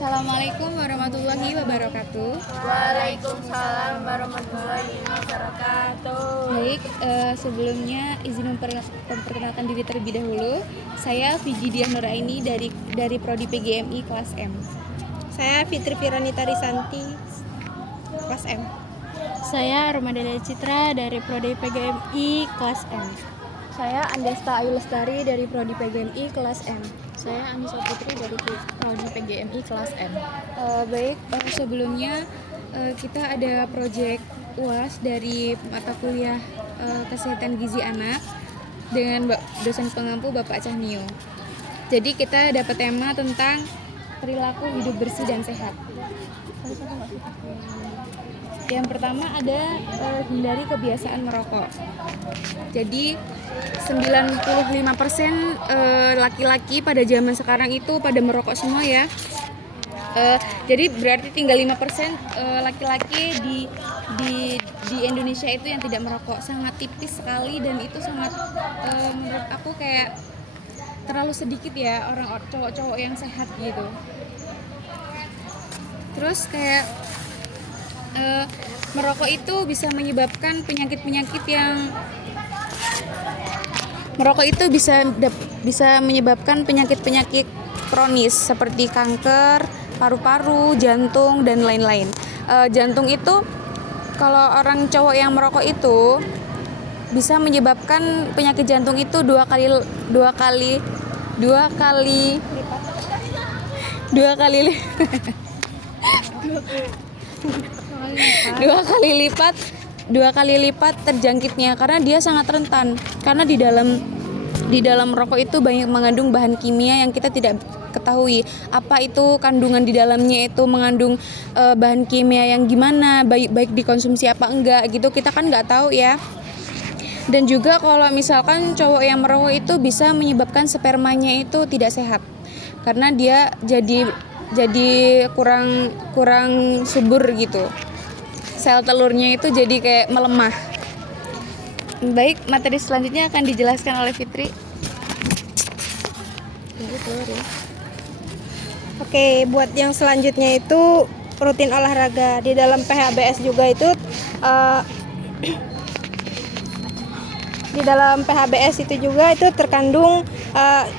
Assalamualaikum warahmatullahi wabarakatuh. Waalaikumsalam warahmatullahi wabarakatuh. Baik, sebelumnya izin memperkenalkan diri terlebih dahulu. Saya Fijidiah Nuraini dari Prodi PGMI kelas M. Saya Fitri Firanita Risanti, kelas M. Saya Romadela Citra dari Prodi PGMI kelas M. Saya Andesta Ayu Lestari dari Prodi PGMI kelas M. Saya Anissa Putri dari Prodi PGMI kelas M. Baik, sebelumnya kita ada proyek UAS dari mata kuliah Kesehatan Gizi Anak dengan dosen pengampu Bapak Cahnio. Jadi kita dapat tema tentang perilaku hidup bersih dan sehat. Yang pertama ada hindari kebiasaan merokok. Jadi 95% laki-laki pada zaman sekarang itu pada merokok semua ya. Jadi berarti tinggal 5% laki-laki di Indonesia itu yang tidak merokok, sangat tipis sekali dan itu sangat menurut aku kayak terlalu sedikit ya orang cowok-cowok yang sehat gitu. Terus kayak merokok itu bisa menyebabkan penyakit-penyakit yang menyebabkan penyakit-penyakit kronis seperti kanker, paru-paru, jantung dan lain-lain. Jantung itu kalau orang cowok yang merokok itu bisa menyebabkan penyakit jantung itu dua kali lipat terjangkitnya karena dia sangat rentan karena di dalam rokok itu banyak mengandung bahan kimia yang kita tidak ketahui apa itu kandungan di dalamnya, itu mengandung bahan kimia yang gimana, baik dikonsumsi apa enggak gitu, kita kan nggak tahu ya. Dan juga kalau misalkan cowok yang merokok itu bisa menyebabkan spermanya itu tidak sehat karena dia jadi kurang subur gitu, sel telurnya itu jadi kayak melemah. Baik, materi selanjutnya akan dijelaskan oleh Fitri. Oke, buat yang selanjutnya itu rutin olahraga. Di dalam PHBS juga itu di dalam PHBS itu juga itu terkandung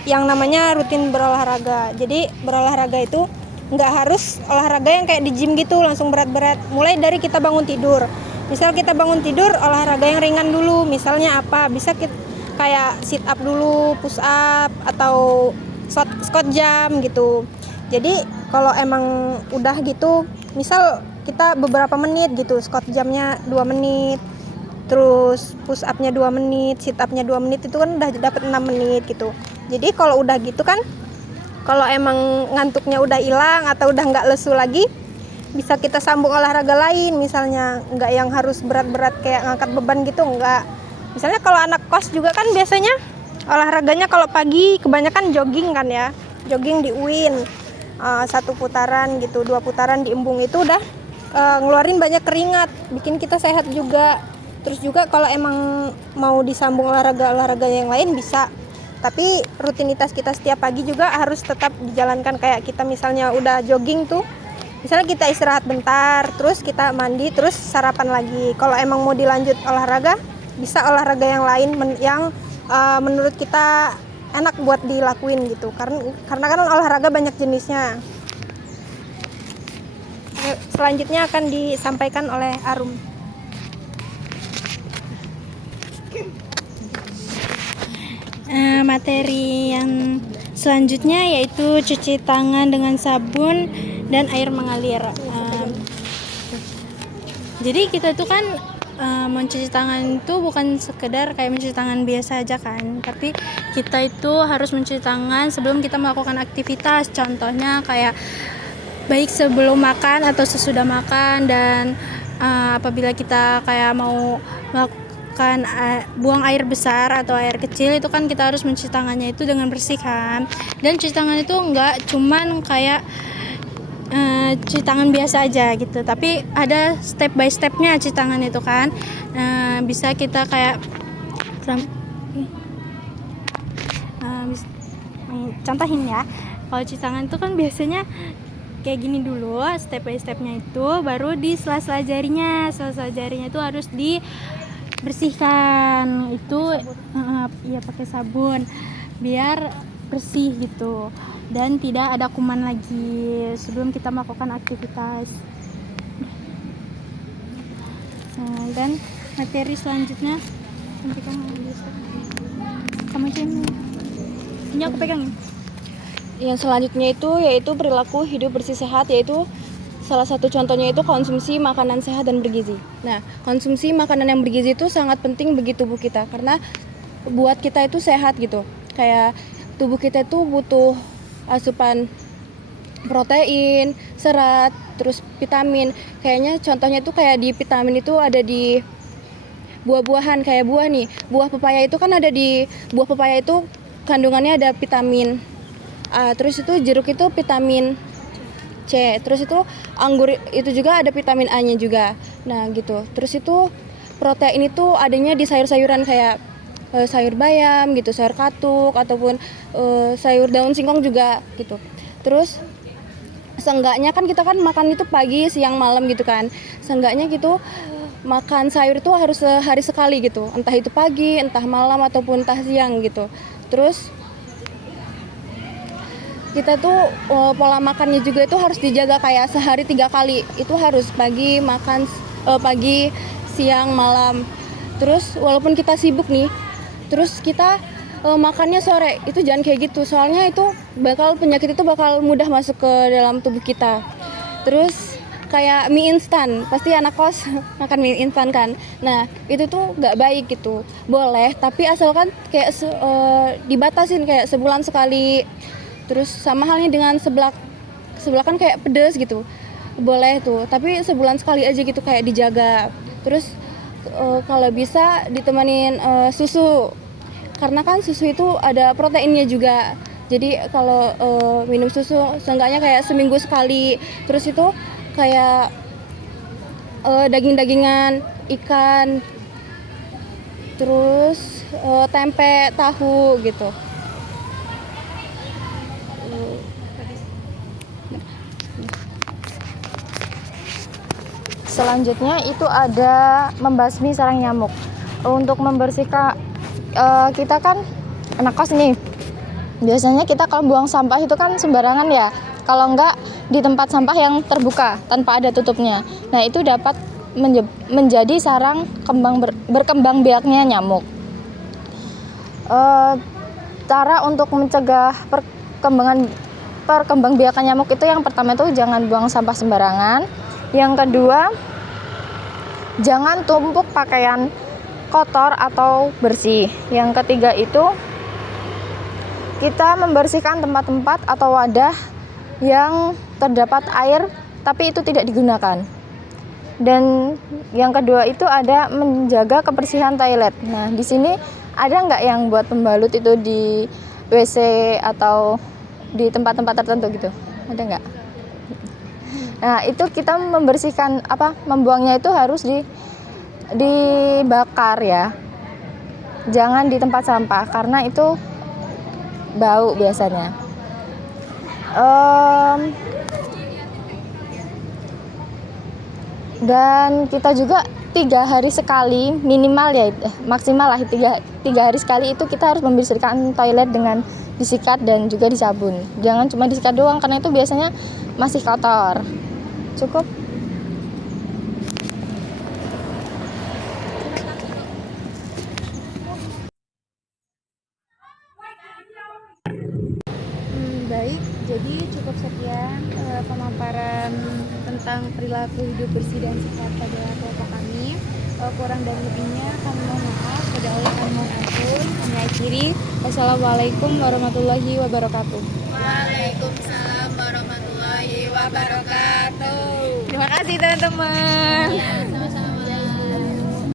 yang namanya rutin berolahraga. Jadi berolahraga itu nggak harus olahraga yang kayak di gym gitu langsung berat-berat. Mulai dari kita bangun tidur. Misal kita bangun tidur, olahraga yang ringan dulu. Misalnya apa? Bisa kita kayak sit up dulu, push up atau squat jump gitu. Jadi kalau emang udah gitu, misal kita beberapa menit gitu, squat jumpnya 2 menit, terus push upnya 2 menit, sit upnya 2 menit, itu kan udah dapat 6 menit gitu. Jadi kalau udah gitu kan, kalau emang ngantuknya udah hilang atau udah nggak lesu lagi, bisa kita sambung olahraga lain, misalnya nggak yang harus berat-berat kayak ngangkat beban gitu, nggak. Misalnya kalau anak kos juga kan biasanya olahraganya kalau pagi kebanyakan jogging kan ya, jogging di UIN 1 putaran gitu, 2 putaran di embung itu udah ngeluarin banyak keringat, bikin kita sehat juga. Terus juga kalau emang mau disambung olahraga yang lain bisa, tapi rutinitas kita setiap pagi juga harus tetap dijalankan. Kayak kita misalnya udah jogging tuh, misalnya kita istirahat bentar, terus kita mandi, terus sarapan lagi. Kalau emang mau dilanjut olahraga, bisa olahraga yang lain yang menurut kita enak buat dilakuin gitu. Karena kan olahraga banyak jenisnya. Selanjutnya akan disampaikan oleh Arum. Materi yang selanjutnya yaitu cuci tangan dengan sabun dan air mengalir. Jadi kita tuh kan mencuci tangan itu bukan sekedar kayak mencuci tangan biasa aja kan, tapi kita itu harus mencuci tangan sebelum kita melakukan aktivitas. Contohnya kayak baik sebelum makan atau sesudah makan, dan apabila kita kayak mau melakukan buang air besar atau air kecil, itu kan kita harus mencuci tangannya itu dengan bersih kan. Dan cuci tangan itu enggak cuman kayak cuci tangan biasa aja gitu, tapi ada step by stepnya cuci tangan itu kan. Bisa kita kayak contohin ya, kalau cuci tangan itu kan biasanya kayak gini dulu, step by stepnya itu, baru di sela-sela jarinya. Sela-sela jarinya itu harus dibersihkan. Itu ya pakai sabun biar bersih gitu dan tidak ada kuman lagi sebelum kita melakukan aktivitas. Nah, dan materi selanjutnya nanti kamu bisa ini aku pegang. Yang selanjutnya itu yaitu perilaku hidup bersih sehat, yaitu salah satu contohnya itu konsumsi makanan sehat dan bergizi. Nah, konsumsi makanan yang bergizi itu sangat penting bagi tubuh kita karena buat kita itu sehat gitu. Kayak tubuh kita itu butuh asupan protein, serat, terus vitamin. Kayaknya contohnya itu kayak di vitamin itu ada di buah-buahan, kayak buah nih. Buah pepaya itu kan ada di buah pepaya itu kandungannya ada vitamin A, terus itu jeruk itu vitamin C, terus itu anggur itu juga ada vitamin A-nya juga. Nah gitu. Terus itu protein itu adanya di sayur-sayuran kayak sayur bayam gitu, sayur katuk ataupun sayur daun singkong juga gitu. Terus seenggaknya kan kita kan makan itu pagi, siang, malam gitu kan. Seenggaknya gitu makan sayur itu harus sehari sekali gitu. Entah itu pagi, entah malam ataupun entah siang gitu. Terus kita tuh pola makannya juga itu harus dijaga kayak sehari 3 kali. Itu harus pagi makan pagi, siang, malam. Terus walaupun kita sibuk nih, terus kita makannya sore, itu jangan kayak gitu. Soalnya itu penyakit itu bakal mudah masuk ke dalam tubuh kita. Terus kayak mie instan, pasti anak kos makan mie instan kan. Nah itu tuh nggak baik gitu. Boleh, tapi asalkan kayak dibatasin kayak sebulan sekali. Terus sama halnya dengan seblak kan kayak pedes gitu. Boleh tuh, tapi sebulan sekali aja gitu kayak dijaga. Terus kalau bisa ditemenin susu. Karena kan susu itu ada proteinnya juga. Jadi kalau minum susu seenggaknya kayak seminggu sekali. Terus itu kayak daging-dagingan, ikan, terus tempe, tahu gitu. Selanjutnya itu ada membasmi sarang nyamuk. Untuk membersihkan kita kan anak kos nih. Biasanya kita kalau buang sampah itu kan sembarangan ya. Kalau enggak di tempat sampah yang terbuka tanpa ada tutupnya. Nah, itu dapat menjadi sarang berkembang biaknya nyamuk. Cara untuk mencegah perkembangbiakan nyamuk itu yang pertama itu jangan buang sampah sembarangan. Yang kedua, jangan tumpuk pakaian kotor atau bersih. Yang ketiga itu kita membersihkan tempat-tempat atau wadah yang terdapat air tapi itu tidak digunakan. Dan yang kedua itu ada menjaga kebersihan toilet. Nah, di sini ada nggak yang buat pembalut itu di WC atau di tempat-tempat tertentu gitu? Ada nggak? Nah, itu kita membersihkan membuangnya itu harus dibakar ya. Jangan di tempat sampah karena itu bau biasanya. Dan kita juga 3 hari sekali minimal ya, maksimal lah 3 hari sekali itu kita harus membersihkan toilet dengan disikat dan juga disabun. Jangan cuma disikat doang karena itu biasanya masih kotor. Cukup. Baik, jadi cukup sekian pemaparan tentang perilaku hidup bersih dan sehat pada kelompok kami. Kurang dan lebihnya kami mohon maaf, pada Allah kami mohon ampun. Kami akhiri. Wassalamualaikum warahmatullahi wabarakatuh. Waalaikumsalam warahmatullahi wabarakatuh. Terima kasih teman-teman.